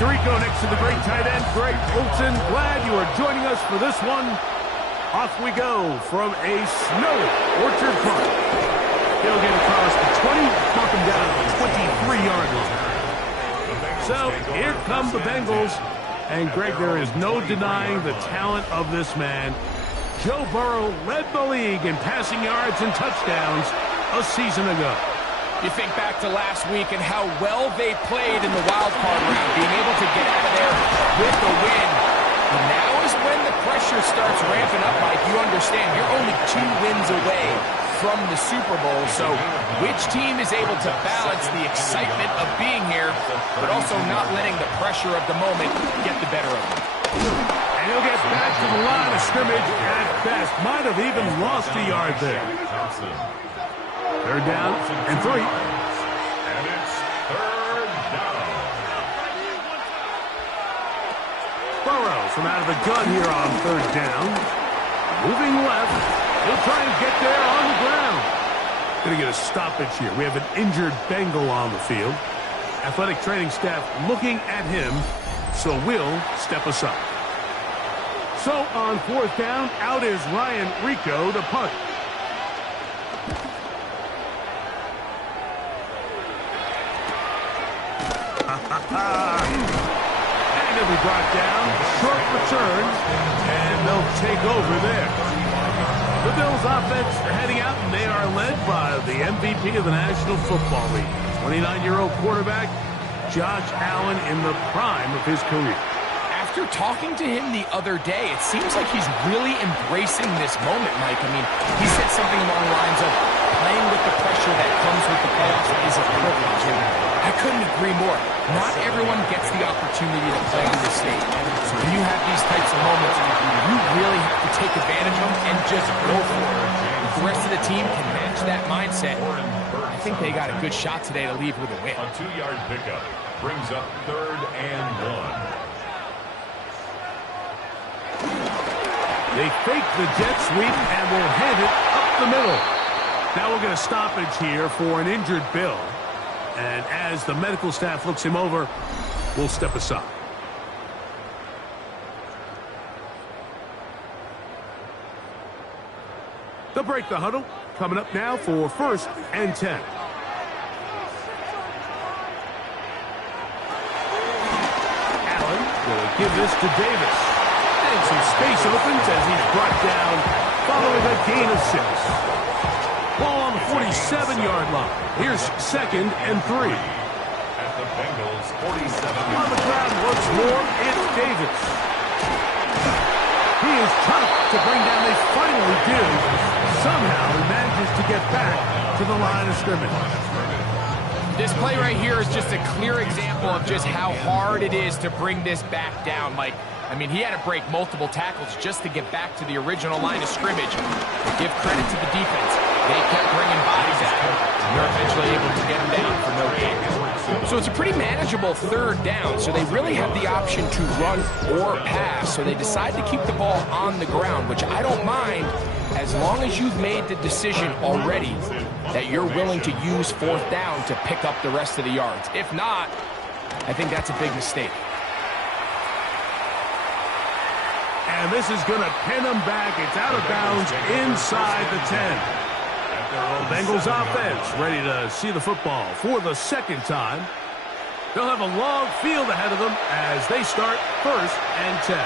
Tirico next to the great tight end, Greg Olson. Glad you are joining us for this one. Off we go from a snowy Orchard Park. He'll get across the 20, knock him down at the 23-yard line. So here come the Bengals. And, Greg, there is no denying the talent of this man. Joe Burrow led the league in passing yards and touchdowns a season ago. You think back to last week and how well they played in the wild card round, being able to get out of there with the win. But now is when the pressure starts ramping up, Mike. You understand, you're only 2 wins away from the Super Bowl, so which team is able to balance the excitement of being here, but also not letting the pressure of the moment get the better of them? And he'll get back to the line of scrimmage at best. Might have even lost a yard there. Third down and 3. And it's third down. Burrow from out of the gun here on third down. Moving left. He'll try and get there on the ground. Going to get a stoppage here. We have an injured Bengal on the field. Athletic training staff looking at him, so we'll step aside. So on fourth down, out is Ryan Rico to punt. And he'll be brought down. Short return, and they'll take over there. The Bills offense heading out, and they are led by the MVP of the National Football League, 29-year-old quarterback Josh Allen in the prime of his career. After talking to him the other day, it seems like he's really embracing this moment, Mike. I mean, he said something along the lines of playing with the pressure that comes with the playoffs is a privilege, and I couldn't agree more. Not everyone gets the opportunity to play on this stage. So when you have these types of moments, you really have to take advantage of them and just go for it. If the rest of the team can match that mindset, I think they got a good shot today to leave with a win. A 2-yard pickup brings up third and 1. They fake the jet sweep and will hand it up the middle. Now we'll get a stoppage here for an injured Bill. And as the medical staff looks him over, we'll step aside. They'll break the huddle. Coming up now for first and 10. Allen will give this to Davis. And some space opens as he's brought down following a gain of 6. Ball on the 47-yard line. Here's second and 3. At the Bengals 47. On the ground once more, it's Davis. He is tough to bring down. They finally do. Somehow he manages to get back to the line of scrimmage. This play right here is just a clear example of just how hard it is to bring this back down, Mike. I mean, he had to break multiple tackles just to get back to the original line of scrimmage. But give credit to the defense. They kept bringing bodies at him, and they're eventually able to get him down for no gain. So it's a pretty manageable third down, so they really have the option to run or pass. So they decide to keep the ball on the ground, which I don't mind as long as you've made the decision already that you're willing to use fourth down to pick up the rest of the yards. If not, I think that's a big mistake. And this is going to pin them back. It's out of bounds inside the 10. The Bengals offense ready to see the football for the second time. They'll have a long field ahead of them as they start first and 10.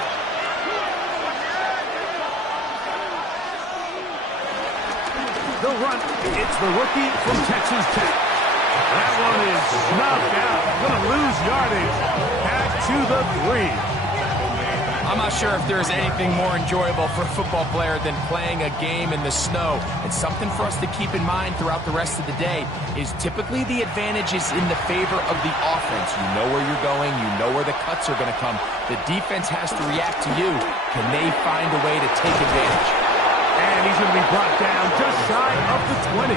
They'll run. It's the rookie from Texas Tech. That one is knocked out. Going to lose yardage. Back to the 3. I'm not sure if there's anything more enjoyable for a football player than playing a game in the snow. It's something for us to keep in mind throughout the rest of the day is typically the advantage is in the favor of the offense. You know where you're going. You know where the cuts are going to come. The defense has to react to you. Can they find a way to take advantage? And he's going to be brought down just shy of the 20.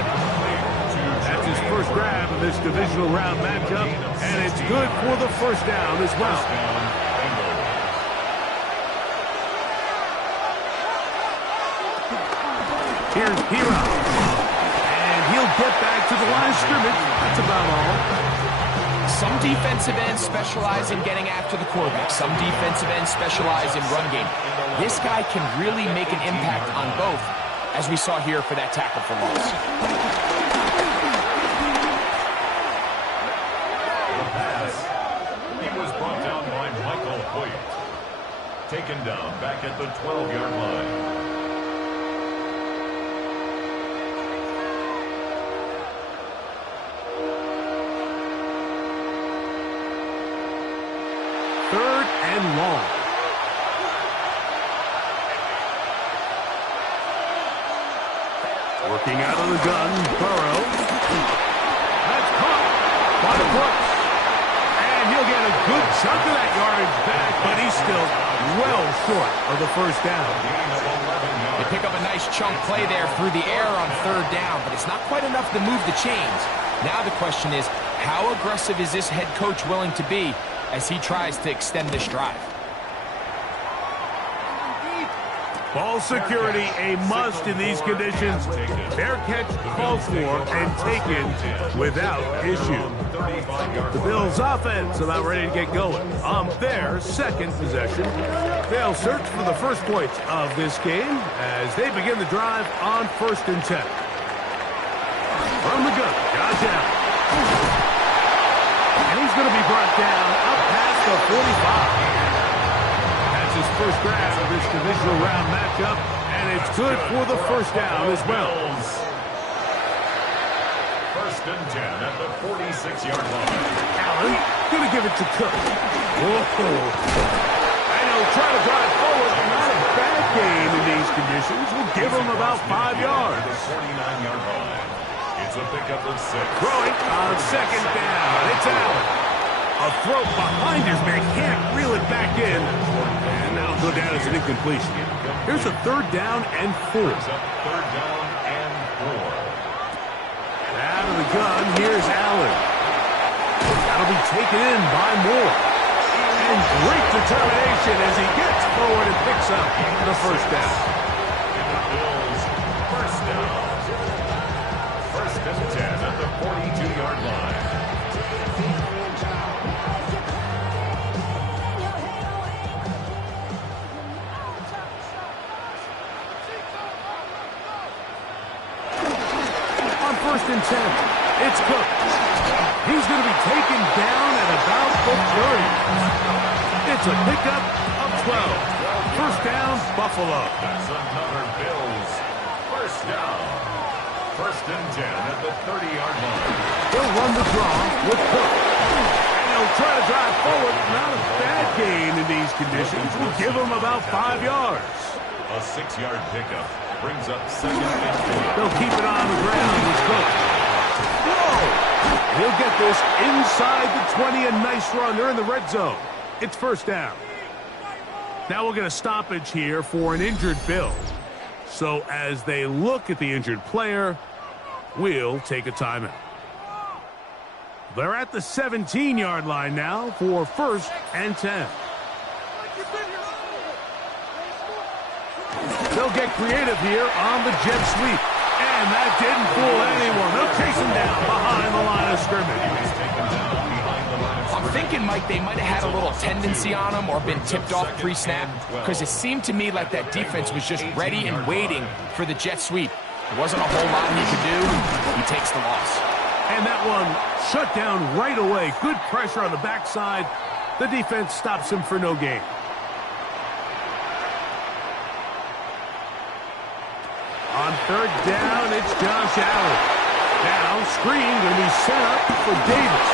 That's his first grab of this divisional round matchup, and it's good for the first down as well. Here's Hero. And he'll get back to the line of scrimmage. That's about all. Some defensive ends specialize in getting after the quarterback. Some defensive ends specialize in run game. This guy can really make an impact on both, as we saw here for that tackle for loss. The pass. He was brought down by Michael Hoyt. Taken down back at the 12-yard line. Third and long. Working out of the gun, Burrow. That's caught by the Brooks. And he'll get a good chunk of that yardage back, but he's still well short of the first down. They pick up a nice chunk play there through the air on third down, but it's not quite enough to move the chains. Now the question is, how aggressive is this head coach willing to be as he tries to extend this drive? Ball security a must in these conditions. Fair catch called for and taken without issue. The Bills offense about ready to get going on their second possession. They'll search for the first points of this game as they begin the drive on 1st and 10. From the gun, Josh Allen. And he's going to be brought down up past the 45. That's his first grab of this divisional round matchup, and it's good for the first down as well. 1st and 10 at the 46-yard line. Allen going to give it to Cook. Whoa. And he'll try to drive forward. Not a bad game in these conditions. We'll give him about 5 yards. The 49-yard line. It's a pickup of 6. Throwing on 2nd down. It's Allen. A throw behind his man. Can't reel it back in. And that'll go down as an incompletion. Here's a 3rd down and 4. It's up 3rd down and 4. Out of the gun, here's Allen. That'll be taken in by Moore. And great determination as he gets forward and picks up the first down. And the Bills, first down. 1st and 10 at the 42-yard line. On 1st and 10, it's Cook. He's going to be taken down at about the 30. It's a pickup of 12. First down, Buffalo. That's another Bills. First down. 1st and 10 at the 30-yard line. He'll run the draw with Cook. And he'll try to drive forward. Not a bad gain in these conditions. We'll give him about 5 yards. A 6-yard pickup brings up 2nd and 4. They'll keep it on the ground with Cook. Whoa! He'll get this inside the 20. A nice run. They're in the red zone. It's first down. Now we'll get a stoppage here for an injured Bill. So as they look at the injured player, we'll take a timeout. They're at the 17-yard line now for 1st and 10. They'll get creative here on the jet sweep. And that didn't fool anyone. They'll chase him down behind the line of scrimmage. I'm thinking, Mike, they might have had a little tendency on him or been tipped off pre-snap, because it seemed to me like that defense was just ready and waiting for the jet sweep. There wasn't a whole lot he could do. He takes the loss. And that one shut down right away. Good pressure on the backside. The defense stops him for no gain. On 3rd down, it's Josh Allen. Now, screen going to be set up for Davis.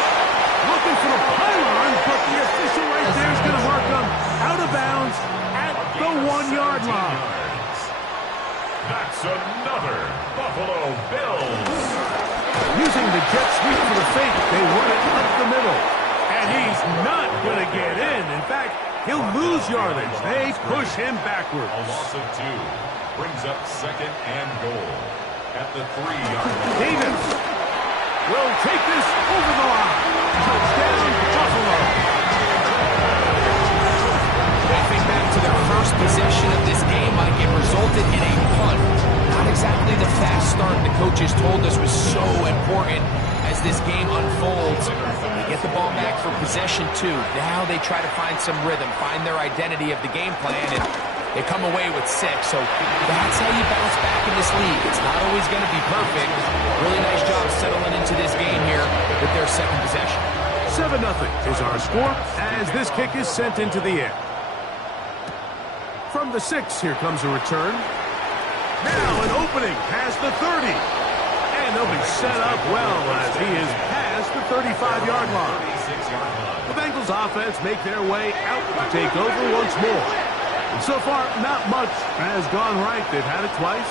Looking for the pylon, but the official right there is going to mark him out of bounds at the 1-yard line. That's another Buffalo Bills. Using the jet sweep for the fake, they run it up the middle. And he's not going to get in. In fact, he'll lose yardage. They push him backwards. A loss of 2 brings up 2nd and goal at the 3-yard line. Davis will take this over the line. Touchdown, Buffalo. I think back to their first possession of this game, Mike, it resulted in a punt. Not exactly the fast start the coaches told us was so important. as this game unfolds. They get the ball back for possession 2. Now they try to find some rhythm, find their identity of the game plan, and they come away with 6. So that's how you bounce back in this league. It's not always going to be perfect. Really nice job settling into this game here with their second possession. 7-0 is our score as this kick is sent into the air. From the 6, here comes a return. Now an opening past the 30. And they'll be set up well as he is past the 35-yard line. The Bengals offense make their way out to take over once more. And so far, not much has gone right. They've had it twice,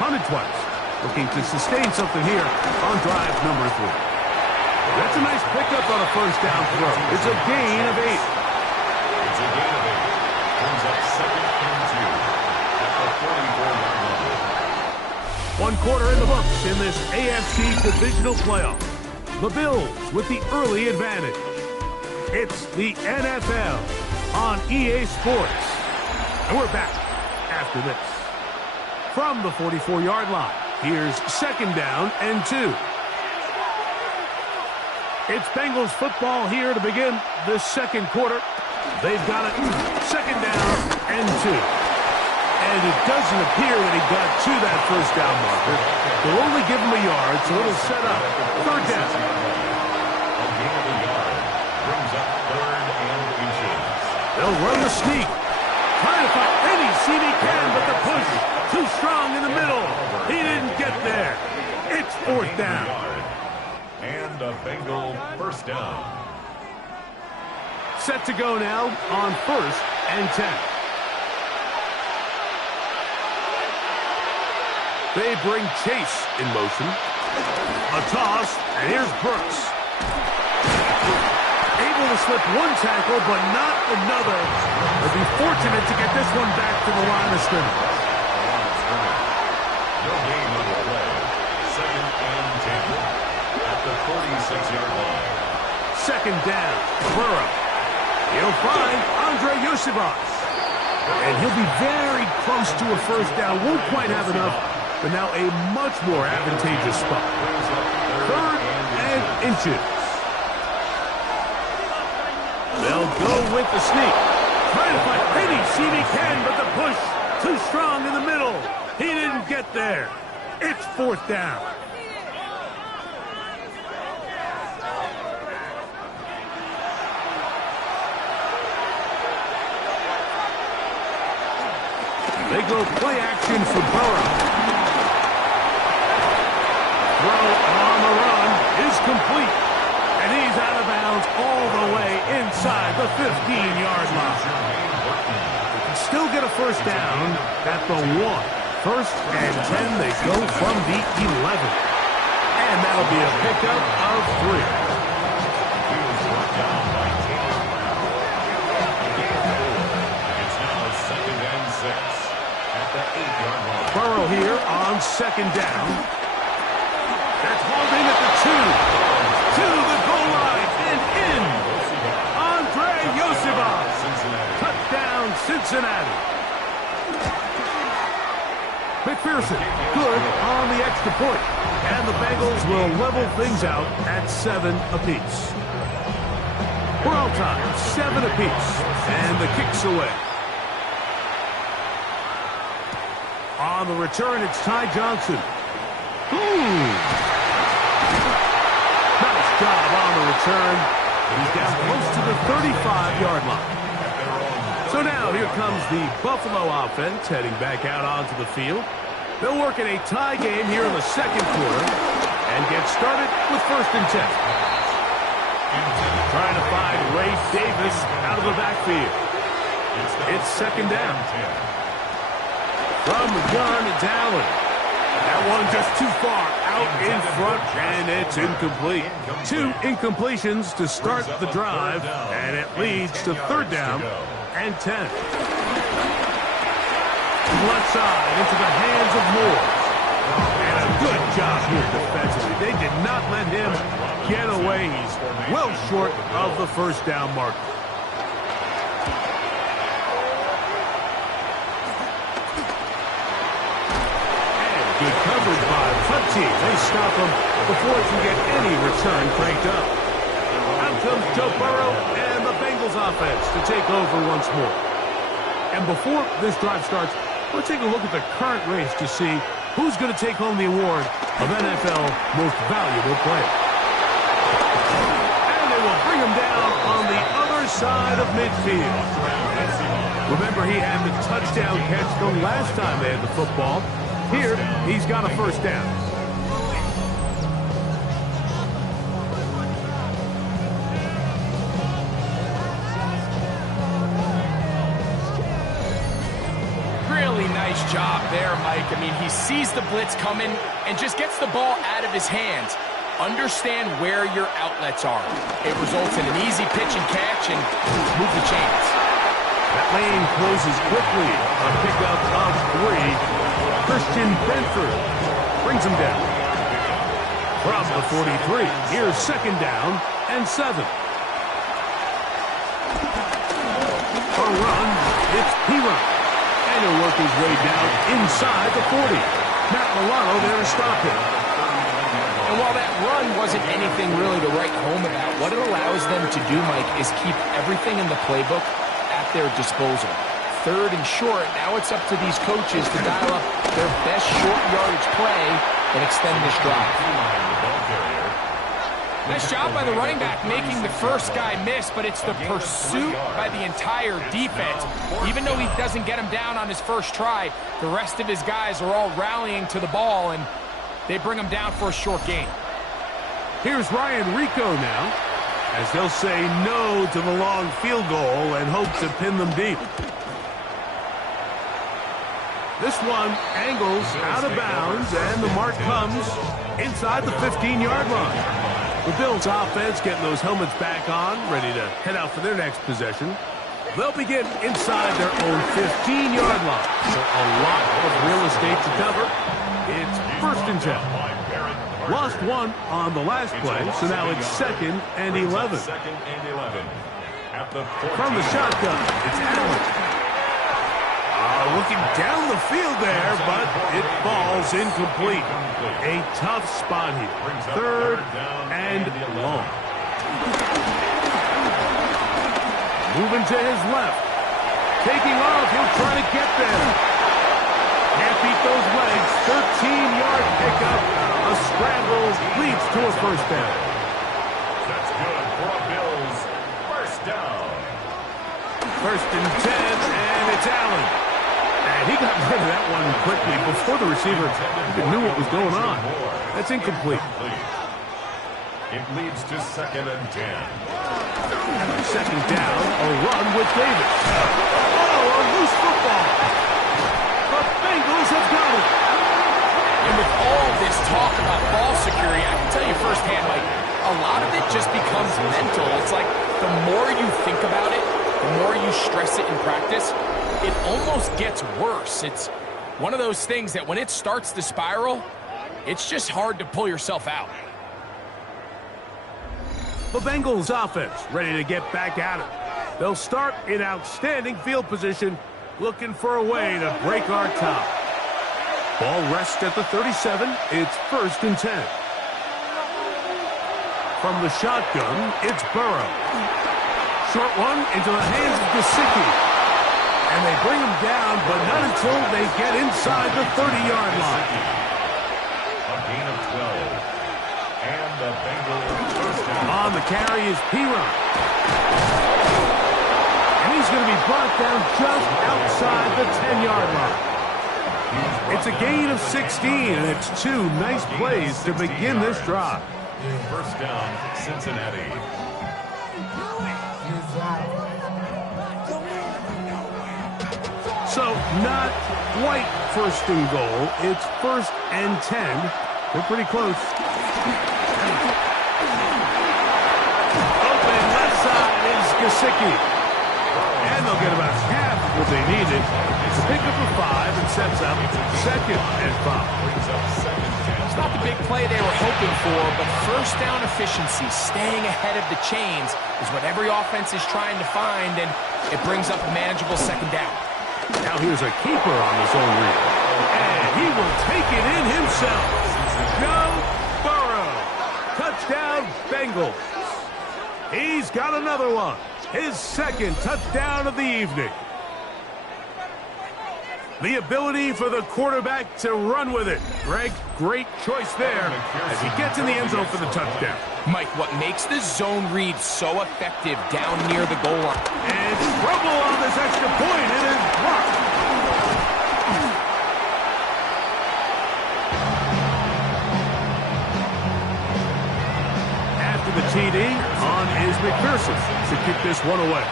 punted twice. Looking to sustain something here on drive number 3. That's a nice pickup on a first down throw. It's a gain of 8. It's a gain of 8. Comes up 2nd and 2 at the 44-yard line. 1 quarter in the books in this AFC divisional playoff. The Bills with the early advantage. It's the NFL on EA Sports. And we're back after this. From the 44-yard line, here's 2nd down and 2. It's Bengals football here to begin the second quarter. They've got it 2nd down and 2. And it doesn't appear that he got to that first down marker. They'll only give him a yard, so it'll set up 3rd down. A gain of a yard brings up 3rd and inches. They'll run the sneak. Trying to find any seam he can, but the push too strong in the middle. He didn't get there. It's 4th down. And a Bengal first down. Set to go now on 1st and 10. They bring Chase in motion. A toss, and here's Brooks. Able to slip one tackle, but not another. They'll be fortunate to get this one back to the line of scrimmage. No gain on the play. 2nd and 10 at the 46-yard line. 2nd down, Burrow. He'll find Andre Yosibas. And he'll be very close to a first down. Won't quite have enough, but now a much more advantageous spot. 3rd and inches. They'll go with the sneak. Trying to find any seam he can, but the push too strong in the middle. He didn't get there. It's 4th down. They go play action for Burrow. Throw on the run is complete. And he's out of bounds all the way inside the 15-yard line. They can still get a first down at the 1. 1st and 10, they go from the 11. And that'll be a pickup of 3. He was brought down by Taylor Brown. It's now 2nd and 6 at the 8-yard line. Burrow here on 2nd down. That's hauled in at the 2. To the goal line and in. Andre Yosibas. Touchdown, Cincinnati. McPherson, good on the extra point. And the Bengals will level things out at 7 apiece. We're all tied, 7 apiece. And the kick's away. On the return, it's Ty Johnson. Nice job on the return. He's down close to the 35-yard line. So now here comes the Buffalo offense heading back out onto the field. They'll work in a tie game here in the second quarter and get started with 1st and 10. Trying to find Ray Davis out of the backfield. It's 2nd down. From the gun, it's Allen. That one just too far out in front, and it's incomplete. 2 incompletions to start the drive, and it leads to 3rd down and 10. Left side into the hands of Moore. And a good job here defensively. They did not let him get away. He's well short of the first down mark. And good coverage by team. They stop him before he can get any return cranked up. Out comes Joe Burrow and the Bengals offense to take over once more. And before this drive starts, let's take a look at the current race to see who's going to take home the award of NFL Most Valuable Player. And they will bring him down on the other side of midfield. Remember, he had the touchdown catch the last time they had the football. Here, he's got a first down. Really nice job there, Mike. I mean, he sees the blitz coming and just gets the ball out of his hands. Understand where your outlets are. It results in an easy pitch and catch and move the chains. That lane closes quickly. A pickup of 3. Christian Benford brings him down. From the 43, here's second down and 7. A run, it's P-Run. And he'll work his way down inside the 40. Matt Milano there to stop him. And while that run wasn't anything really to write home about, what it allows them to do, Mike, is keep everything in the playbook at their disposal. Third and short, now it's up to these coaches to dial up their best short yardage play and extend this drive. Nice job by the running back making the first guy miss, but it's the pursuit by the entire defense. Even though he doesn't get him down on his first try, the rest of his guys are all rallying to the ball, and they bring him down for a short gain. Here's Ryan Rico now, as they'll say no to the long field goal and hope to pin them deep. This one angles out of bounds, and the mark comes inside the 15-yard line. The Bills offense getting those helmets back on, ready to head out for their next possession. They'll begin inside their own 15-yard line. So a lot of real estate to cover. It's first and 10. Lost one on the last play, so now it's second and 11. From the shotgun, it's Allen. Looking down the field there, but it falls incomplete. A tough spot here. Third and long. Moving to his left. Taking off, he'll try to get there. Can't beat those legs. 13-yard pickup. A scramble leads to a first down. That's good for a Bills first down. First and 10, and it's Allen. And he got rid of that one quickly before the receiver even knew what was going on. That's incomplete. It leads to second and 10. After second down, a run with Davis. Oh, a loose football. The Bengals have got it. And with all this talk about ball security, I can tell you firsthand, like, a lot of it just becomes mental. It's like the more you think about it, the more you stress it in practice, it almost gets worse. It's one of those things that when it starts to spiral, it's just hard to pull yourself out. The Bengals offense ready to get back at it. They'll start in outstanding field position, looking for a way to break our tie. Ball rests at the 37. It's first and 10. From the shotgun, it's Burrow. Short one into the hands of Gesicki. And they bring him down, but not until they get inside the 30-yard line. A gain of 12. And the Bengals first down. On the carry is P-Run. And he's going to be brought down just outside the 10-yard line. It's a gain of 16, and it's 2 nice plays to begin this drive. First down, Cincinnati. So, not quite first and goal. It's first and 10. They're pretty close. Open left side is Gesicki. And they'll get about half what they needed. It's a pickup of 5 and sets up second and 5. It's not the big play they were hoping for, but first down efficiency, staying ahead of the chains, is what every offense is trying to find, and it brings up a manageable second down. Now here's a keeper on his own read. And he will take it in himself. Joe Burrow. Touchdown, Bengals. He's got another one. His second touchdown of the evening. The ability for the quarterback to run with it. Greg, great choice there as he gets in the end zone for the touchdown. Mike, what makes the zone read so effective down near the goal line? And trouble on this extra point. It is blocked. After the TD, on is McPherson to kick this one away.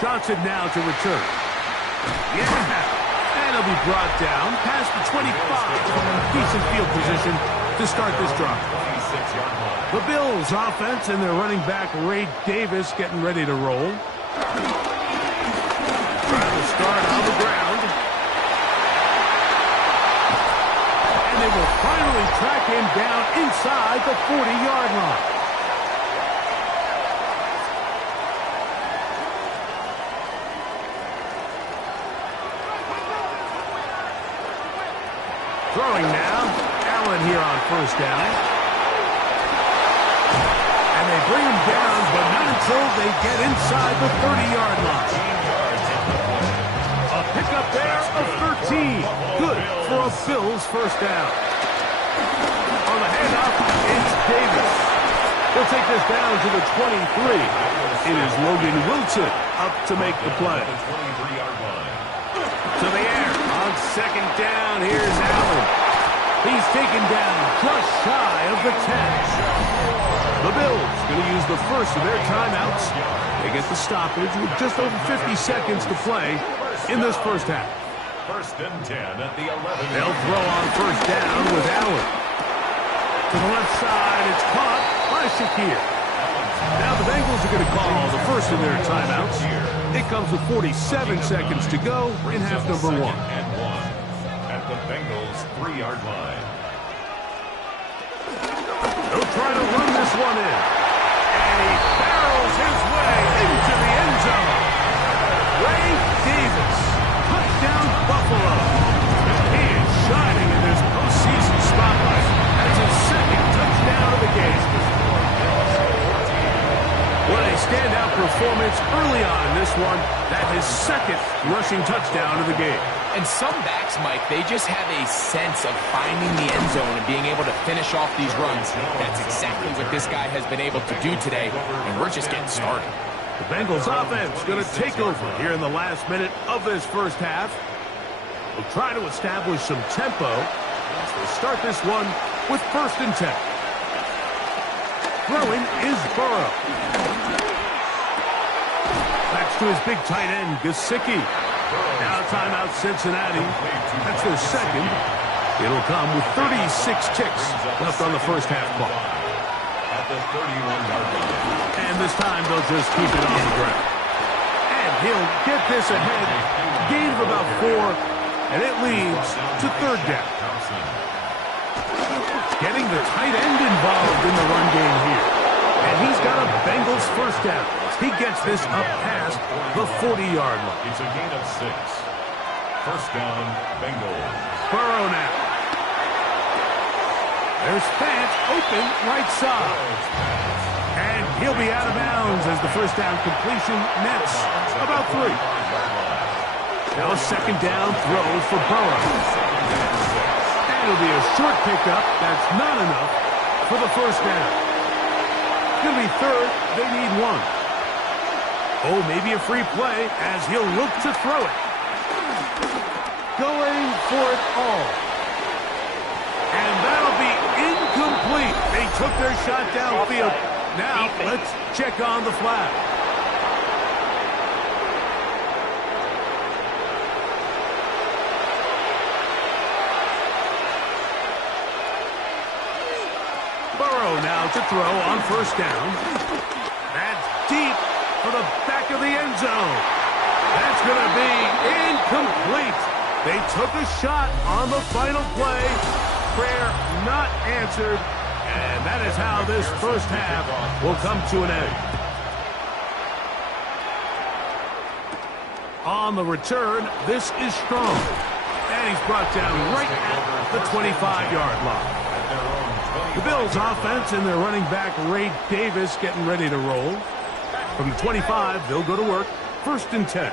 Johnson now to return. Yeah, and he'll be brought down past the 25. Decent field position to start this drive. The Bills offense and their running back Ray Davis getting ready to roll. Trying to start on the ground. And they will finally track him down inside the 40-yard line. Throwing now. Allen here on first down. And they bring him down, but not until they get inside the 30-yard line. A pickup there of 13. Good for a Bills first down. On the handoff, it's Davis. He'll take this down to the 23. It is Logan Wilson up to make the play. To the air. On second down, here's Allen. He's taken down just shy of the 10. The Bills going to use the first of their timeouts. They get the stoppage with just over 50 seconds to play in this first half. First and 10 at the 11. They'll throw on first down with Allen. To the left side, it's caught by Shakir. Now the Bengals are going to call the first of their timeouts. It comes with 47 seconds to go in half number one. At the Bengals' 3-yard line. They'll try to run this one in. And he barrels his way into the end zone. Ray Davis. Touchdown, Buffalo. He is shining in this postseason spotlight. That's his second touchdown of the game. What a standout performance early on in this one. That his second rushing touchdown of the game. And some backs, Mike, they just have a sense of finding the end zone and being able to finish off these runs. That's exactly what this guy has been able to do today, and we're just getting started. The Bengals offense going to take over here in the last minute of this first half. We'll try to establish some tempo as they start this one with first and 10. Throwing is Burrow. Backs to his big tight end, Gesicki. Now timeout Cincinnati. That's their second. It'll come with 36 ticks left on the first half clock. At the 31-yard line. And this time they'll just keep it on the ground. And he'll get this ahead. Gain of about 4, and it leads to third down. Getting the tight end involved in the run game here. And he's got a Bengals first down. He gets this up past the 40-yard line. It's a gain of 6. First down, Bengals. Burrow now. There's Fant open right side. And he'll be out of bounds as the first down completion nets about 3. Now a second down throw for Burrow. And it'll be a short pickup. That's not enough for the first down. It's going to be third. They need 1. Oh, maybe a free play as he'll look to throw it. Going for it all. And that'll be incomplete. They took their shot downfield. Now, let's check on the flag. Burrow now to throw on first down. That's deep for the back of the end zone. That's going to be incomplete. They took a shot on the final play. Prayer not answered. And that is how this first half will come to an end. On the return, this is strong. And he's brought down right at the 25-yard line. The Bills offense and their running back Ray Davis getting ready to roll. From the 25, they'll go to work. 1st and 10.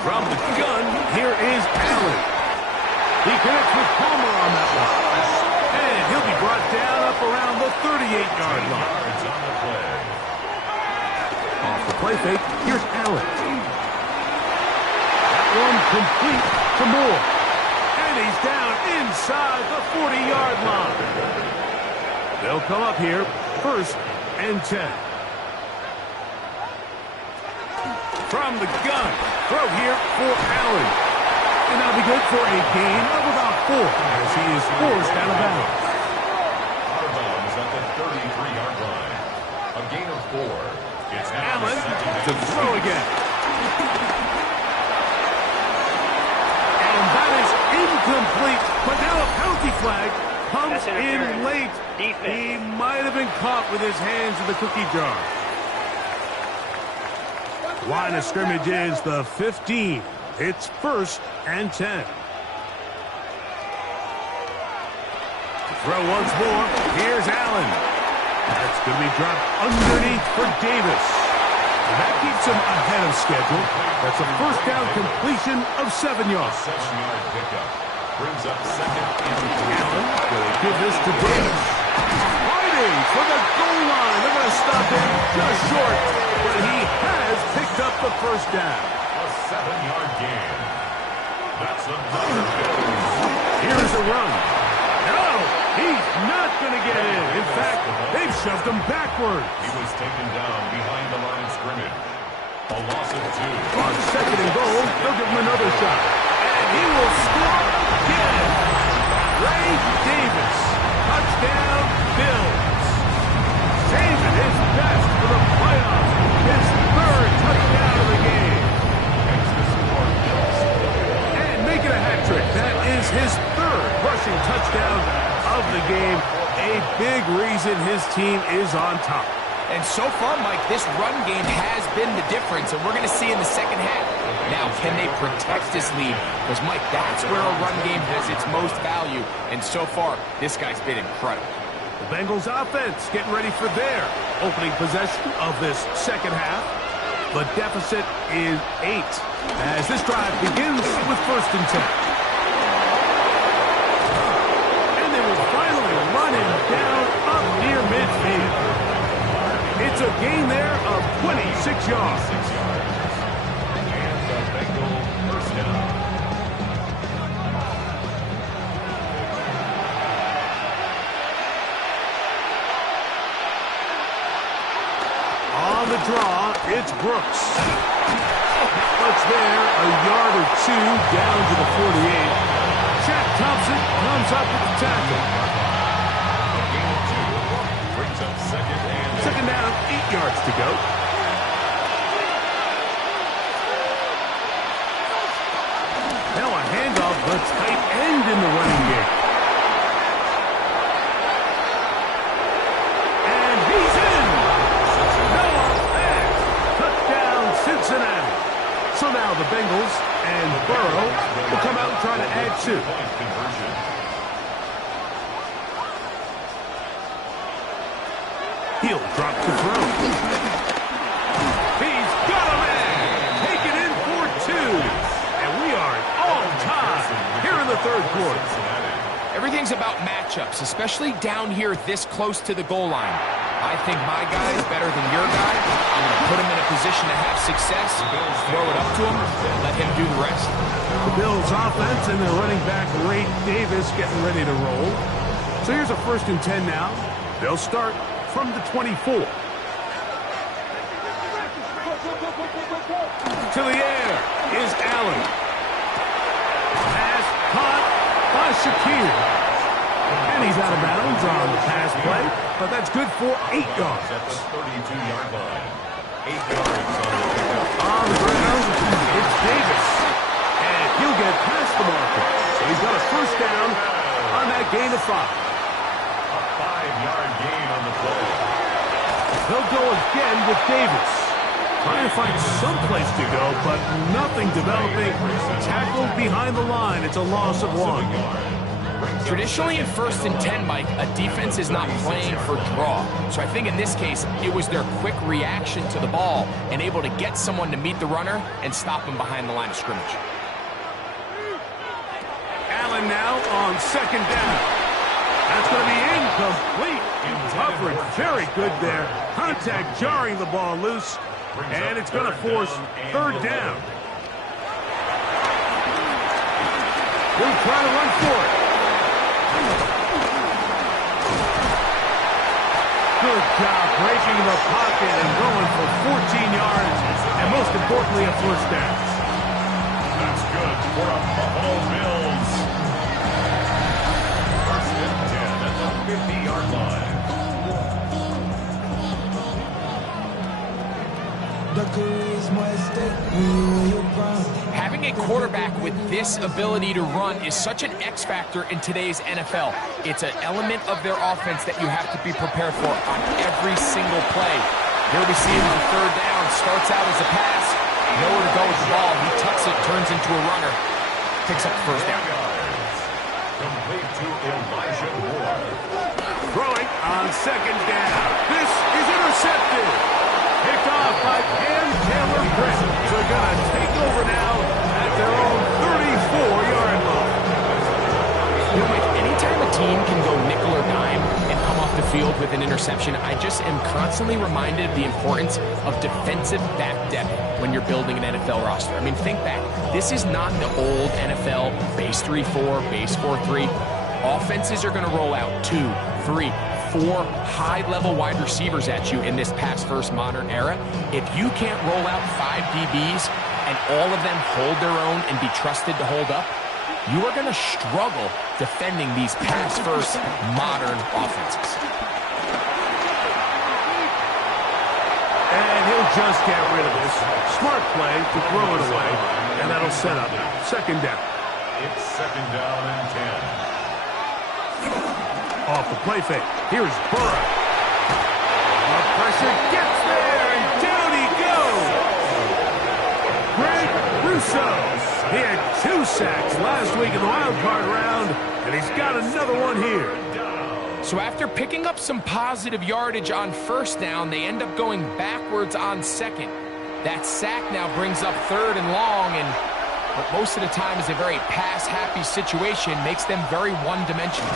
From the gun, here is Allen. He connects with Palmer on that one. And he'll be brought down up around the 38-yard line. Off the play fake, here's Allen. That one complete to Moore. And he's down inside the 40-yard line. They'll come up here, 1st and 10. From the gun, throw here for Allen. And that'll be good for a gain of about 4 as he is forced out of bounds. Out of bounds at the 33-yard line. A gain of 4. It's Allen to throw again. And that is incomplete. But now a penalty flag comes in late. He might have been caught with his hands in the cookie jar. Line of scrimmage is the 15. It's 1st and 10. Throw once more. Here's Allen. That's going to be dropped underneath for Davis. And that keeps him ahead of schedule. That's a 1st down completion of 7 yards. 7-yard pickup. Brings up 2nd and 3. Allen will give this to Davis. Fighting for the goal line. They're going to stop him just short. But he has picked up the 1st down. A 7-yard gain. That's another Bills. Here's a run. No, he's not going to get in. In fact, they've shoved him backwards. He was taken down behind the line of scrimmage. A loss of 2. On 2nd and goal, they'll give him another shot. And he will score again. Ray Davis. Touchdown, Bills. Saving his best for the playoffs. His 3rd touchdown of the game. And making a hat trick. That is his 3rd rushing touchdown of the game. A big reason his team is on top. And so far, Mike, this run game has been the difference, and we're going to see in the second half. Now, can they protect this lead? Because, Mike, that's where a run game has its most value. And so far, this guy's been incredible. The Bengals offense getting ready for their opening possession of this second half. The deficit is 8 as this drive begins with 1st and 10. And they will finally run him down up near midfield. It's a gain there of 26 yards. And the Bengals 1st down. On the draw, it's Brooks. What's there? A yard or 2 down to the 48. Shaq Thompson comes up with the tackle. A gain of 2. Brings up 2nd and 2nd down, 8 yards to go. Now a handoff, the tight end in the running game. And he's in! Noah Fant! Touchdown, Cincinnati. So now the Bengals and Burrow will come out and try to add 2. point conversion. He'll drop to throw. He's got a man! Taken in for 2. And we are on time here in the 3rd quarter. Everything's about matchups, especially down here this close to the goal line. I think my guy is better than your guy. I'm going to put him in a position to have success, throw it up to him, and let him do the rest. The Bills offense and their running back Ray Davis getting ready to roll. So here's a 1st and 10 now. They'll start from the 24. To the air is Allen. Pass caught by Shakir. And he's out of bounds on the pass play, but that's good for 8 yards. At the 32-yard line. 8 yards on the pickup. On the ground, it's Davis. And he'll get past the marker. So he's got a 1st down on that gain of 5. A 5-yard gain on the play. They'll go again with Davis. Trying to find some place to go, but nothing developing. Tackled behind the line. It's a loss of 1. Traditionally in 1st and 10, Mike, a defense is not playing for draw. So I think in this case, it was their quick reaction to the ball and able to get someone to meet the runner and stop him behind the line of scrimmage. Allen now on 2nd down. That's going to be incomplete. Coverage very good there. Contact jarring the ball loose, and it's going to force 3rd down. He'll try to run for it. Good job breaking the pocket and going for 14 yards, and most importantly, a 1st down. That's good for a Buffalo Bills. 1st and 10 at the 50-yard line. Having a quarterback with this ability to run is such an X factor in today's NFL. It's an element of their offense that you have to be prepared for on every single play. Here we see him on 3rd down. Starts out as a pass. Nowhere to go with the ball. He tucks it, turns into a runner. Picks up the 1st down. Complete to Elijah Moore. Throwing on 2nd down. This is intercepted. Picked off by Cam Taylor-Britt. So they're going to take over now at their own 34-yard line. You know, Mike, anytime a team can go nickel or dime and come off the field with an interception, I just am constantly reminded of the importance of defensive back depth when you're building an NFL roster. I mean, think back. This is not the old NFL base 3-4, base 4-3. Offenses are going to roll out 2, 3, 4 high-level wide receivers at you in this pass-first modern era. If you can't roll out 5 DBs and all of them hold their own and be trusted to hold up, you are going to struggle defending these pass-first modern offenses. And he'll just get rid of this. Smart play to throw it away, and that'll set up 2nd down. It's 2nd down and 10. Off the play fake. Here's Burrow. The pressure gets there, and down he goes. Greg Rousseau. He had 2 sacks last week in the wild card round, and he's got another one here. So after picking up some positive yardage on 1st down, they end up going backwards on 2nd. That sack now brings up 3rd and long, and what most of the time is a very pass-happy situation makes them very one-dimensional.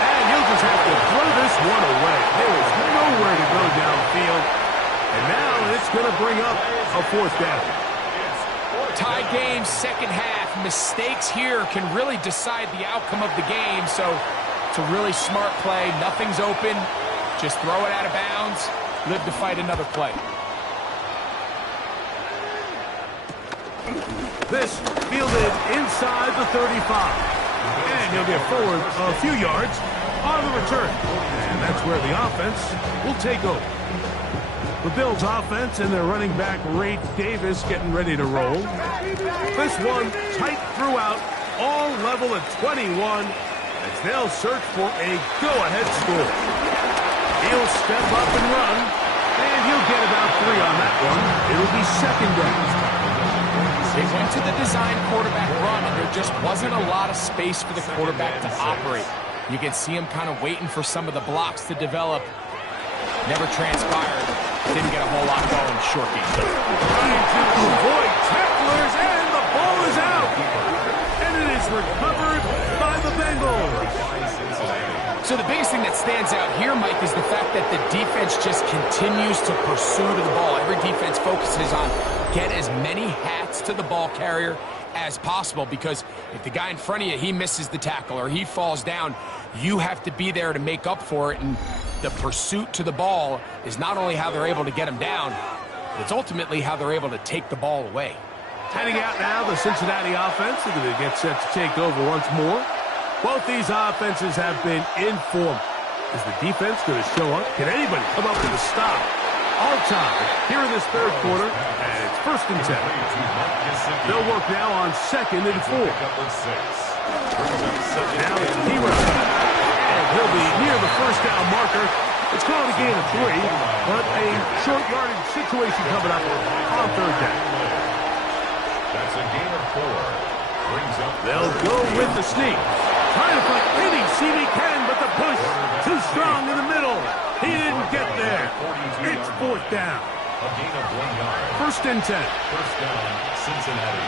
And he'll just have to throw this one away. There is nowhere to go downfield. And now it's going to bring up a 4th down. Tie game, 2nd half. Mistakes here can really decide the outcome of the game. So it's a really smart play. Nothing's open. Just throw it out of bounds. Live to fight another play. This fielded inside the 35. And he'll get forward a few yards on the return. And that's where the offense will take over. The Bills offense and their running back Ray Davis getting ready to roll. This one tight throughout, all level at 21 as they'll search for a go-ahead score. He'll step up and run, and he'll get about 3 on that one. It'll be 2nd down. They went to the design quarterback run, and there just wasn't a lot of space for the quarterback to operate. You can see him kind of waiting for some of the blocks to develop. Never transpired. Didn't get a whole lot going. Short game. Trying to avoid tacklers, and the ball is out. And it is recovered by the Bengals. So the biggest thing that stands out here, Mike, is the fact that the defense just continues to pursue to the ball. Every defense focuses on get as many hats to the ball carrier as possible, because if the guy in front of you, he misses the tackle or he falls down, you have to be there to make up for it. And the pursuit to the ball is not only how they're able to get him down, it's ultimately how they're able to take the ball away. Heading out now, the Cincinnati offense is going to get set to take over once more. Both these offenses have been in form. Is the defense going to show up? Can anybody come up with a stop? All time here in this 3rd quarter, and it's 1st and 10. They'll work now on 2nd and 4. Now it's Hero. And he'll be near the 1st down marker It's called a gain of 3, but a short yardage situation coming up on third down. That's a gain of 4. Brings up They'll go with the sneak. Trying to find any seam he can, but the push too strong in the middle. He didn't get there. It's fourth down. a gain of 1 yard. First and 10. First down, Cincinnati.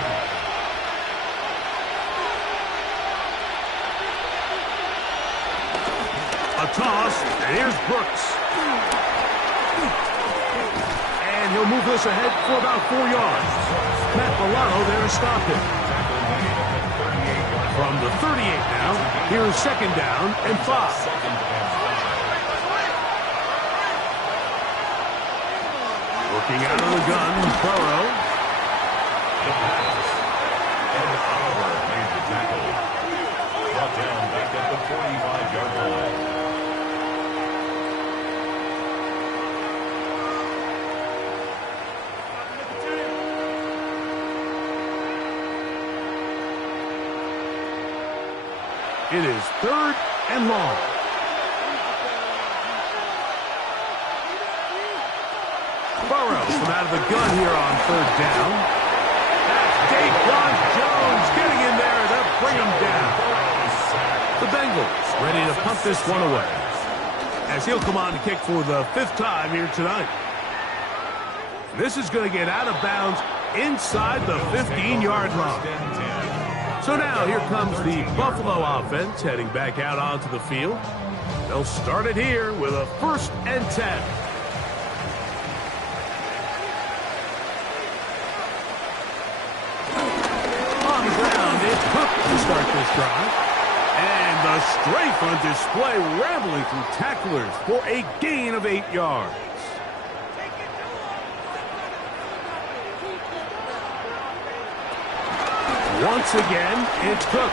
A toss, and here's Brooks. And he'll move this ahead for about 4 yards. Matt Milano there to stop him. From the 38 now, here's second down and 5. Working out of the gun, Burrow. The pass. And Oliver made the tackle. Brought down back at the 45-yard line. It is third and long. Burrow from out of the gun here on third down. That's Daquan Jones getting in there to bring him down. The Bengals ready to punt this one away, as he'll come on to kick for the 5th time here tonight. This is going to get out of bounds inside the 15-yard line. So now here comes the Buffalo offense heading back out onto the field. They'll start it here with a 1st and 10. On the ground, it's Cook to start this drive. And the strength on display, rambling through tacklers for a gain of 8 yards. Once again, it's Cook.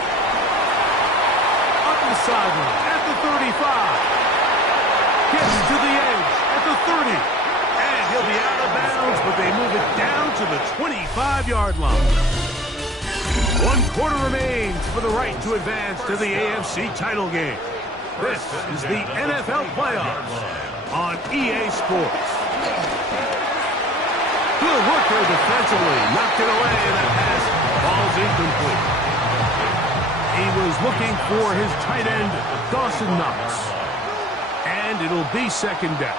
Up the sideline at the 35. Gets to the edge at the 30. And he'll be out of bounds, but they move it down to the 25-yard line. 1 quarter remains for the right to advance to the AFC title game. This is the NFL playoffs on EA Sports. Good work there defensively. Knocked it away, and that pass falls incomplete. He was looking for his tight end, Dawson Knox. And it'll be second down.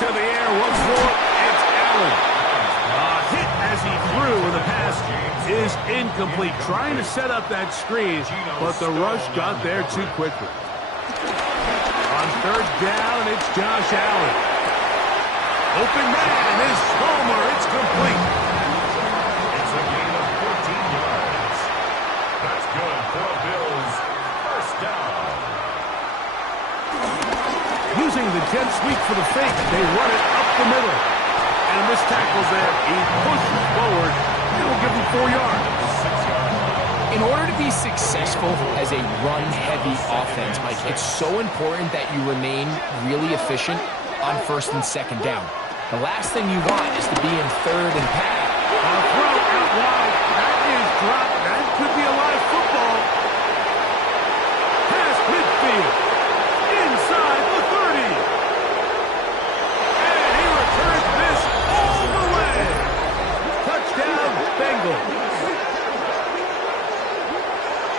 To the air once more, it's Allen. A hit as he threw, and the pass is incomplete. Trying to set up that screen, but the rush got there too quickly. On third down, it's Josh Allen. Open man is Palmer. It's complete. It's a gain of 14 yards. That's good for the Bills. First down. Using the jet sweep for the fake, they run it up the middle. And a missed tackle there. He pushes forward. It'll give him 4 yards. In order to be successful as a run-heavy offense, Mike, it's so important that you remain really efficient on 1st and 2nd down. The last thing you want is to be in 3rd and pass. A throw out wide. That is dropped. That could be a live football. Past midfield. Inside the 30. And he returns this all the way. Touchdown, Bengals.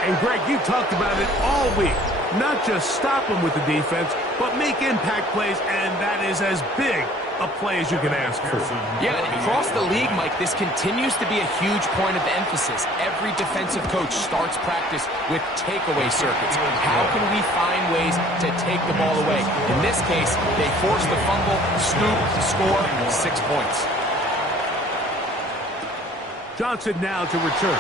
And Greg, you talked about it all week. Not just stop them with the defense, but make impact plays, and that is as big a play as you can ask for. Yeah, and across the league, Mike, this continues to be a huge point of emphasis. Every defensive coach starts practice with takeaway circuits. How can we find ways to take the ball away? In this case, they force the fumble, scoop, score, 6 points. Johnson now to return.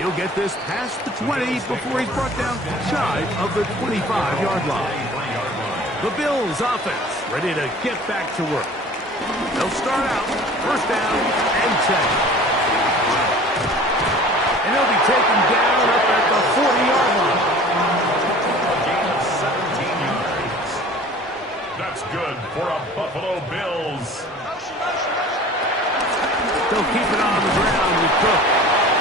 He'll get this past the 20 before he's brought down shy of the 25-yard line. The Bills offense ready to get back to work. They'll start out 1st down and 10. And he'll be taken down up at the 40-yard line. A gain of 17 yards. That's good for a Buffalo Bills. They'll keep it on the ground with Cook.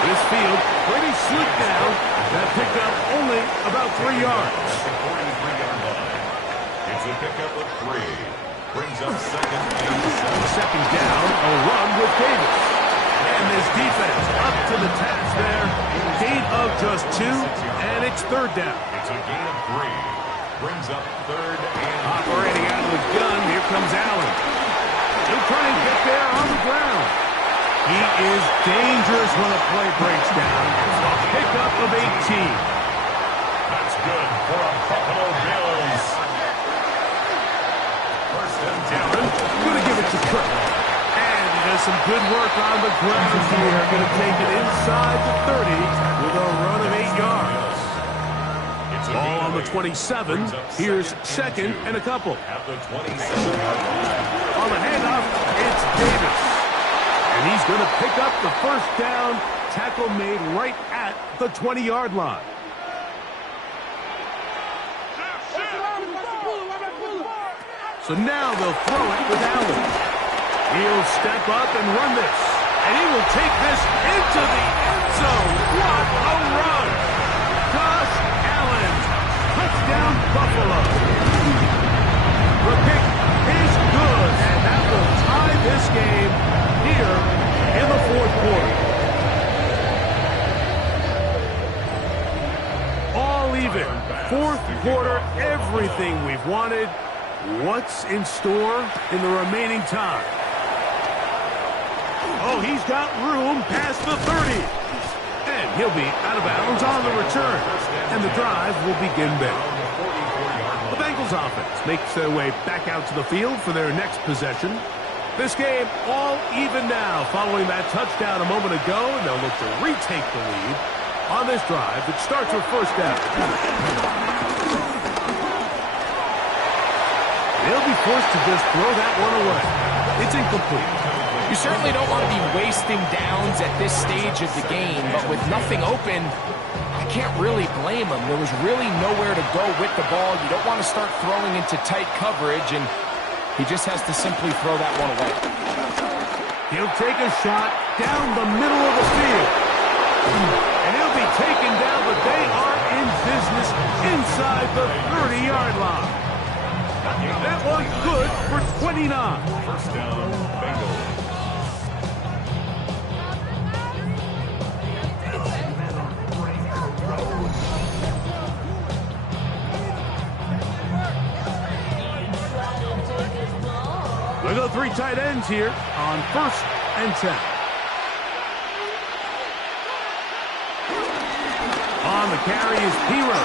This field pretty slick now. That picked up only about 3 yards. It's a pickup of 3. Brings up second and 7. Second down, a run with Davis. And this defense up to the task there. Gain of just 2, and it's third down. It's a gain of 3. Brings up third and Operating out of the gun, here comes Allen. He'll try and get there on the ground. He is dangerous when a play breaks down. A pickup of 18. That's good for a Buffalo Bills. First and 10. Allen going to give it to Cook. And he does some good work on the ground here. Going to take it inside the 30 with a run of 8 yards. Ball on the 27. Here's second and a couple. At the 27-yard line. On the handoff, it's Davis. And he's going to pick up the first down. Tackle made right at the 20-yard line. So now they'll throw it with Allen. He'll step up and run this. And he will take this into the end zone. What a run! Josh Allen. Touchdown, Buffalo. The pick is good, and that will tie this game here in the fourth quarter. All even. Fourth quarter, everything we've wanted. What's in store in the remaining time? Oh, he's got room past the 30. And he'll be out of bounds on the return. And the drive will begin there. The Bengals offense makes their way back out to the field for their next possession. This game all even now following that touchdown a moment ago, and they'll look to retake the lead on this drive that starts with first down. They'll be forced to just throw that one away. It's incomplete. You certainly don't want to be wasting downs at this stage of the game, but with nothing open, I can't really blame him. There was really nowhere to go with the ball. You don't want to start throwing into tight coverage, and he just has to simply throw that one away. He'll take a shot down the middle of the field. And he'll be taken down, but they are in business inside the 30-yard line. That one good for 29. First down, Bengals. We'll go 3 tight ends here on first and 10. On the carry is Piro.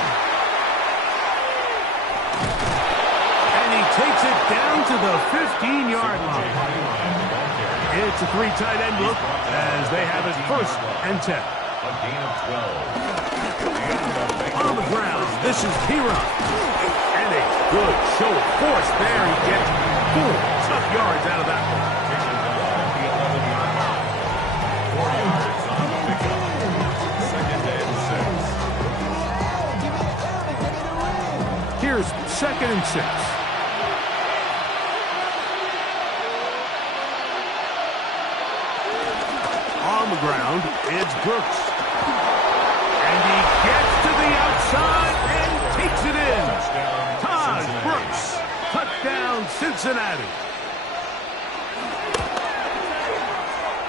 And he takes it down to the 15-yard line. It's a 3 tight end look as they have it first and 10. A gain of 12. On the ground, this is Piro. And a good show of force there. He gets 4 tough yards out of that one. 4 yards on the pickup. Second and 6. Here's second and 6. On the ground, it's Brooks. And he gets to the outside and takes it in. Taj Brooks. Touchdown, Cincinnati.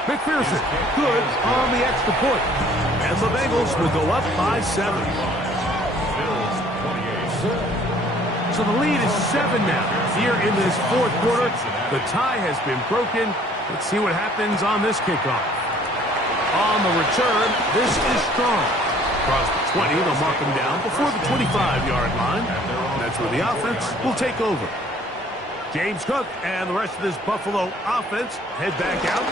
McPherson, good on the extra point. And the Bengals will go up by 7. Bills 28. So the lead is 7 now. Here in this fourth quarter, the tie has been broken. Let's see what happens on this kickoff. On the return, this is strong. Across the 20, they'll mark him down before the 25-yard line. And that's where the offense will take over. James Cook and the rest of this Buffalo offense head back out.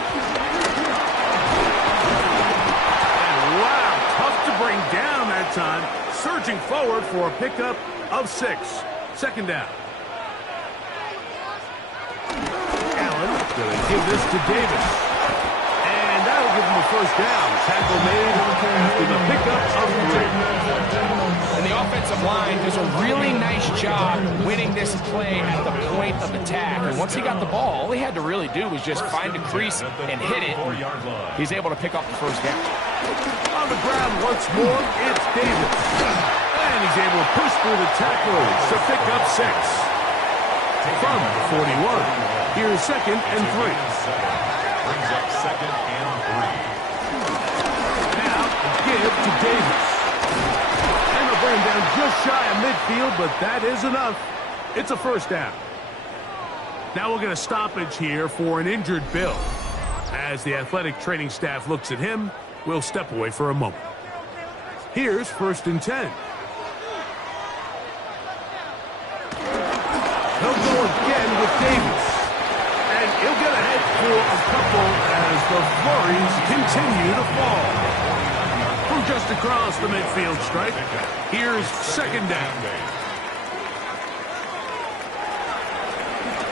And wow, tough to bring down that time. Surging forward for a pickup of 6. Second down. Allen going to give this to Davis. And that'll give him a first down. Tackle made with a pickup of 3. And the offensive line does a really nice job winning this play at the point of attack. And once he got the ball, all he had to really do was just find a crease and hit it. He's able to pick up the first down. On the ground once more, it's Davis. And he's able to push through the tacklers to pick up 6. from the 41. Here's 2nd and 3. Brings up 2nd and 3. Now, give to Davis. And they'll bring him down just shy of midfield, but that is enough. It's a first down. Now we'll get a stoppage here for an injured Bill. As the athletic training staff looks at him, we'll step away for a moment. Here's 1st and 10. He'll go again with Davis. And he'll get ahead for a couple as the flurries continue to fall. From just across the midfield stripe, here's 2nd down.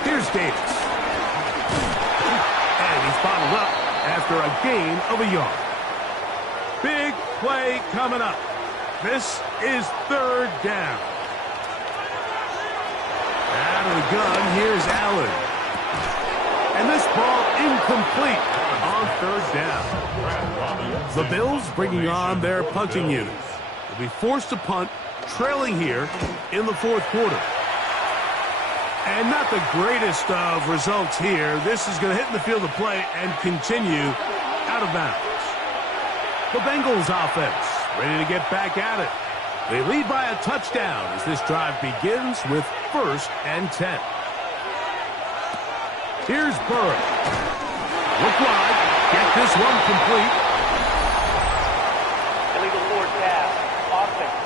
Here's Davis. And he's bottled up after a gain of a yard. Big play coming up. This is 3rd down. Out of the gun, here's Allen. And this ball incomplete on 3rd down. The Bills bringing on their punting unit. They'll be forced to punt, trailing here in the 4th quarter. And not the greatest of results here. This is going to hit in the field of play and continue out of bounds. The Bengals offense ready to get back at it. They lead by a touchdown as this drive begins with 1st and 10. Here's Burrow. Look wide. Get this one complete. Illegal forward pass. Offense.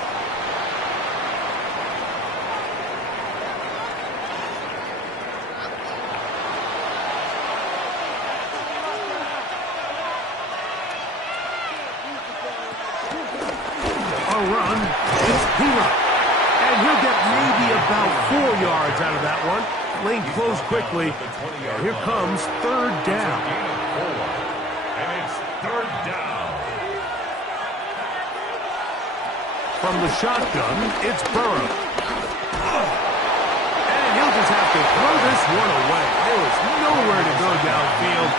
A run. It's Pima. And he'll get maybe about 4 yards out of that one. Lane closed quickly. And here comes 3rd down. And it's 3rd down. From the shotgun, it's Burrow. And he'll just have to throw this one away. There was nowhere to go downfield.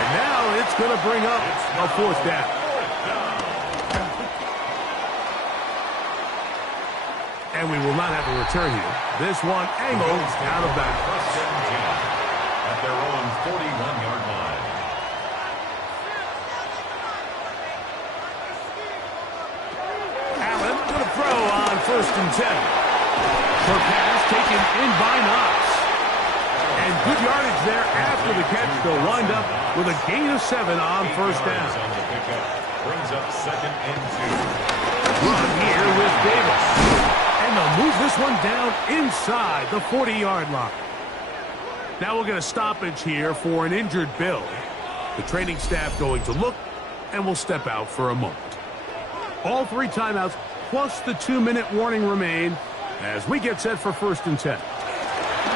And now it's going to bring up a 4th down. And we will not have a return here. This one angles out of bounds. First and 10 at their own 41-yard line. Allen going to throw on 1st and 10. Short pass taken in by Knox. And good yardage there after the catch. They'll wind up with a gain of 7 on 1st down. On the pickup. Brings up 2nd and 2. Run here with Davis. And they'll move this one down inside the 40-yard line. Now we'll get a stoppage here for an injured Bill. The training staff going to look, and we'll step out for a moment. All 3 timeouts plus the 2-minute warning remain as we get set for 1st and 10.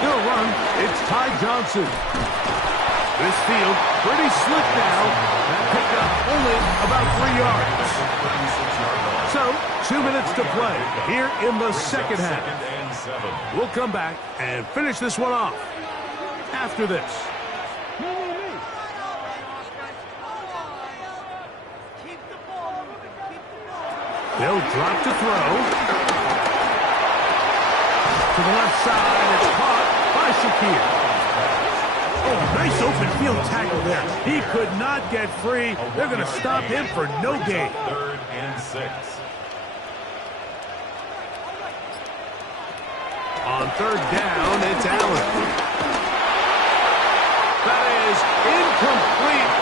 He'll run. It's Ty Johnson. This field pretty slick now. That picked up only about 3 yards. So, 2 minutes to play here in the 2nd half. We'll come back and finish this one off after this. They'll drop to throw. To the left side, it's caught by Shakir. Oh, nice open field tackle there. He could not get free. They're going to stop him for no gain. 3rd and 6. On 3rd down, it's Allen. That is incomplete.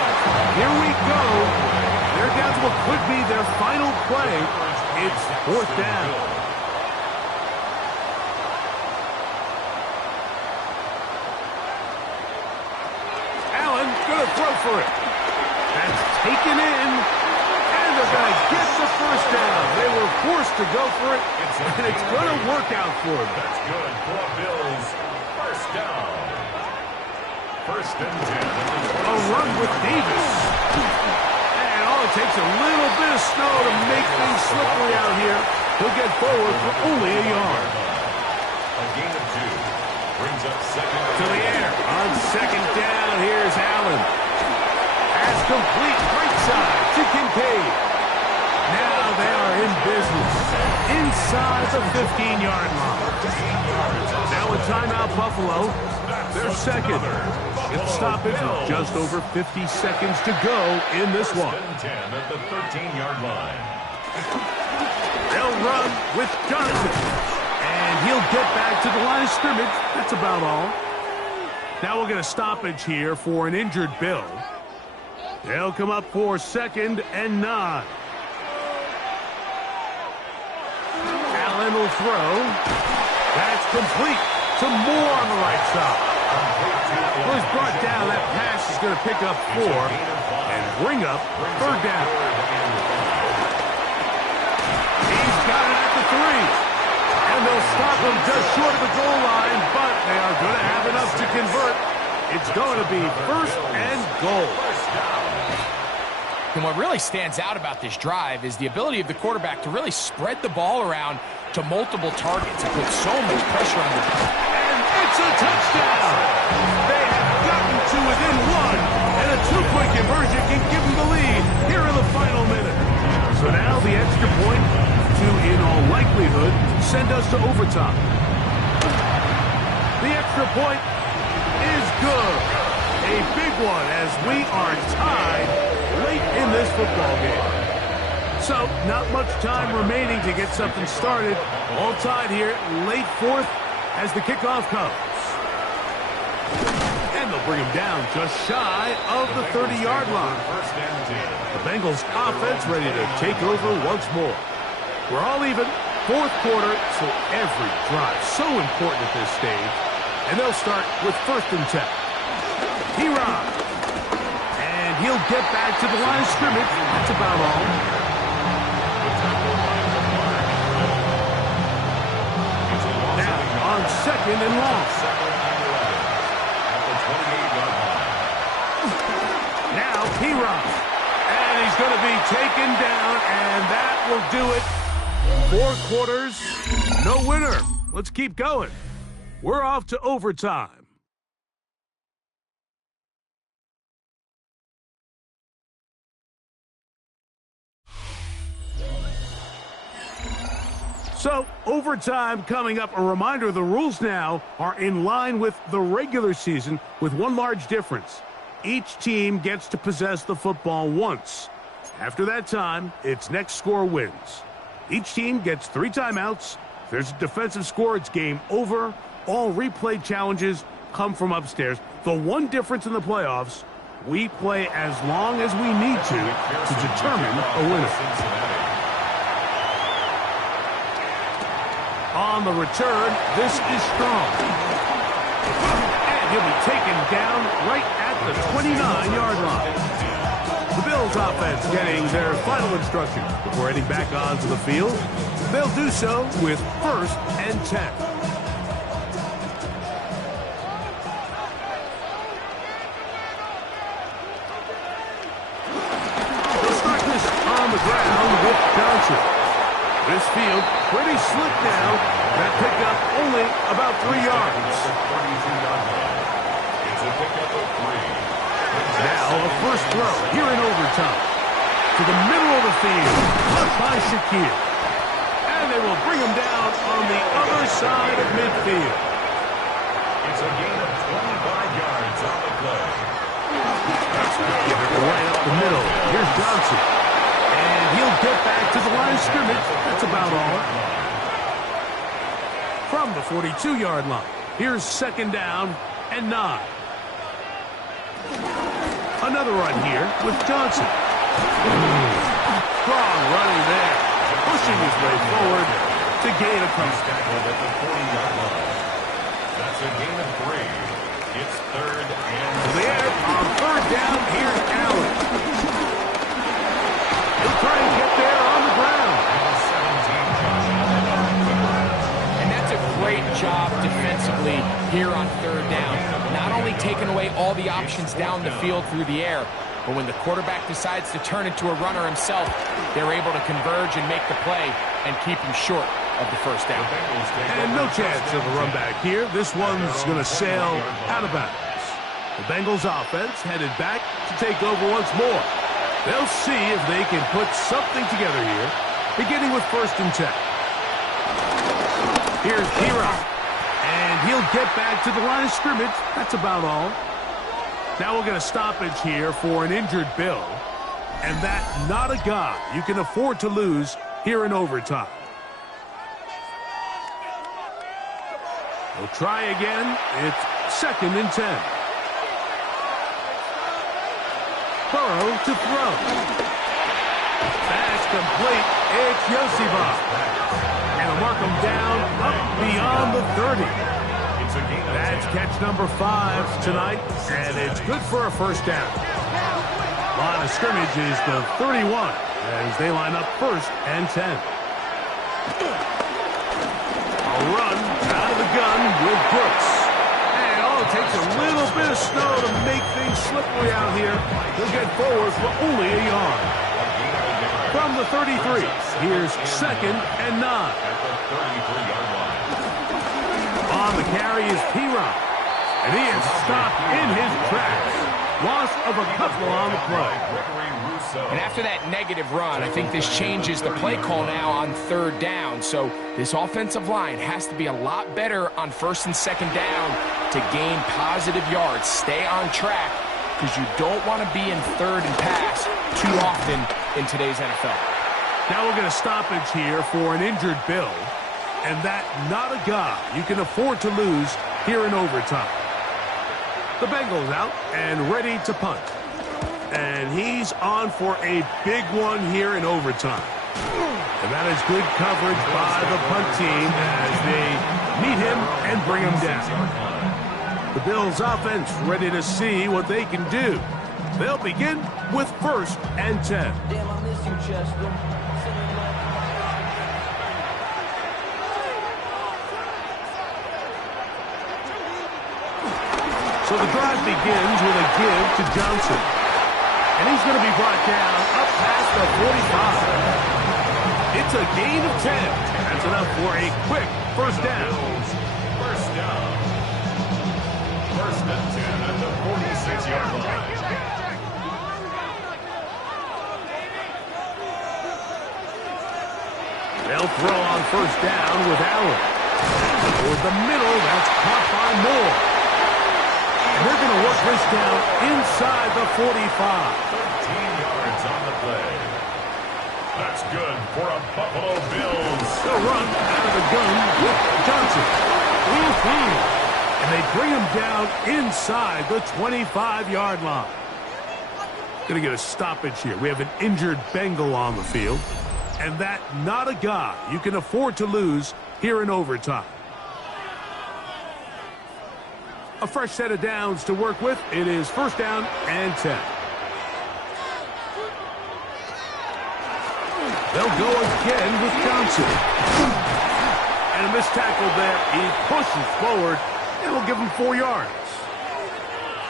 Here we go. They're down to what could be their final play. It's 4th down. Allen going to throw for it. That's taken in. And they're going to get the 1st down. They were forced to go for it, and it's going to work out for them. That's good for Bills. 1st down. 1st and 10. A run with Davis. And all it takes a little bit of snow to make things slippery out here. He'll get forward for only a yard. A gain of 2. Brings up 2nd To the air. On 2nd down, here's Allen. Pass complete right side to Kincaid. Now they are in business. inside the 15-yard line. Now a timeout, Buffalo. They're second. Get the stoppage with just over 50 seconds to go in this one. 10 at the 13-yard line. They'll run with Johnson. And he'll get back to the line of scrimmage. That's about all. Now we'll get a stoppage here for an injured Bill. They'll come up for 2nd and 9. Allen will throw. That's complete to Moore on the right side. Well, he's brought down. That pass is going to pick up 4 and bring up 3rd down. He's got it at the 3. And they'll stop him just short of the goal line, but they are going to have enough to convert. It's going to be 1st and goal. And what really stands out about this drive is the ability of the quarterback to really spread the ball around to multiple targets and put so much pressure on the ball. And it's a touchdown! They have gotten to within 1, and a 2-point conversion can give them the lead here in the final minute. So now the extra point to, in all likelihood, send us to overtime. The extra point is good. A big one as we are tied late in this football game. So, not much time remaining to get something started. All tied here, late 4th as the kickoff comes. And they'll bring him down just shy of the 30-yard line. The Bengals offense ready to take over once more. We're all even, 4th quarter, so every drive so important at this stage. And they'll start with 1st and 10. He runs. And he'll get back to the line of scrimmage. That's about all. Now on 2nd and long. Now he runs. And he's going to be taken down, and that will do it. 4 quarters, no winner. Let's keep going. We're off to overtime. So, overtime coming up. A reminder, the rules now are in line with the regular season with one large difference. Each team gets to possess the football once. After that time, its next score wins. Each team gets 3 timeouts. If there's a defensive score, it's game over. All replay challenges come from upstairs. The one difference in the playoffs, we play as long as we need to determine a winner. On the return, this is strong. And he'll be taken down right at the 29-yard line. The Bills offense getting their final instructions before heading back onto the field. They'll do so with 1st and 10. They'll start this on the ground with Johnson. This field pretty slick now. That pickup only about 3 yards. It's a pickup of 3. Now a first throw here in overtime. To the middle of the field. Caught by Shakir. And they will bring him down on the other side of midfield. It's a gain of 25 yards on the play. Right up the middle. Here's Johnson. And he'll get back to the line of scrimmage. That's about all. From the 42-yard line. Here's 2nd down and 9. Another run here with Johnson. Strong running there. Pushing his way forward to gain a couple. Tackled at the 40-yard line. That's a gain of 3. It's 3rd and to the air on 3rd down. Here's Allen. He'll try and get there on the ground. And that's a great job defensively here on 3rd down. Not only taking away all the options down the field through the air, but when the quarterback decides to turn into a runner himself, they're able to converge and make the play and keep him short of the 1st down. And no chance of a run back here. This one's going to sail out of bounds. The Bengals offense headed back to take over once more. They'll see if they can put something together here, beginning with 1st and 10. Here's P-Rock. And he'll get back to the line of scrimmage. That's about all. Now we'll get a stoppage here for an injured Bill. And that not a guy you can afford to lose here in overtime. We'll try again. It's 2nd and 10. Burrow to throw. Pass complete. It's Yosibov. And he'll mark him down up beyond the 30. That's catch number 5 tonight, and it's good for a first down. Line of scrimmage is the 31 as they line up 1st and 10. A run out of the gun with Brooks. And it takes a little bit of snow to make things slippery out here. He'll get forward for only a yard. From the 33, here's 2nd and 9. On the carry is P-Rock. And he is stopped in his tracks. Loss of a couple on the play. And after that negative run, I think this changes the play call now on 3rd down. So this offensive line has to be a lot better on 1st and 2nd down to gain positive yards. Stay on track because you don't want to be in 3rd and pass too often in today's NFL. Now we'll get a stoppage here for an injured Bill. And that not a guy you can afford to lose here in overtime. The Bengals out and ready to punt. And he's on for a big one here in overtime. And that is good coverage by the punt team as they meet him and bring him down. The Bills offense ready to see what they can do. They'll begin with 1st and 10. Damn, I miss you, Chester. So the drive begins with a give to Johnson. And he's going to be brought down up past the 45. It's a gain of 10. That's enough for a quick first down. First down. 1st and 10 at the 46-yard line. They'll throw on 1st down with Allen. Toward the middle, that's caught by Moore. They're going to work this down inside the 45. 13 yards on the play. That's good for a Buffalo Bills. They'll run out of the gun with Johnson. And they bring him down inside the 25-yard line. Going to get a stoppage here. We have an injured Bengal on the field. And that not a guy you can afford to lose here in overtime. A fresh set of downs to work with. It is 1st down and 10. They'll go again with Johnson. And a missed tackle there. He pushes forward and will give him 4 yards.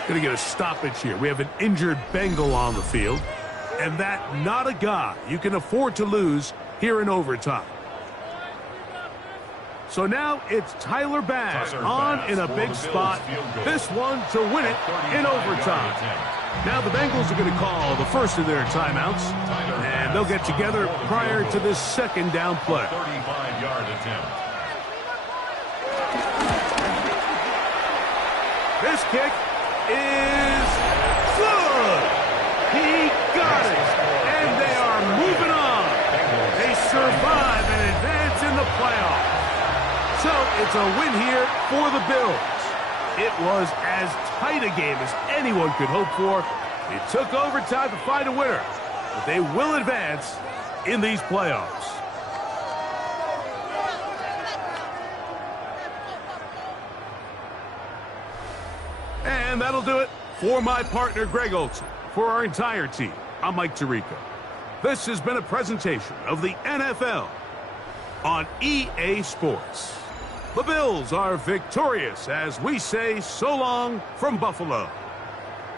Going to get a stoppage here. We have an injured Bengal on the field. And that not a guy you can afford to lose here in overtime. So now it's Tyler Bass on in a big spot. This one to win it in overtime. Now the Bengals are going to call the first of their timeouts. And they'll get together prior to this 2nd down play. 35-yard attempt. This kick is good. He got it. And they are moving on. They survive and advance in the playoffs. So it's a win here for the Bills. It was as tight a game as anyone could hope for. It took overtime to find a winner, but they will advance in these playoffs. And that'll do it for my partner, Greg Olson. For our entire team, I'm Mike Tirico. This has been a presentation of the NFL on EA Sports. The Bills are victorious as we say so long from Buffalo.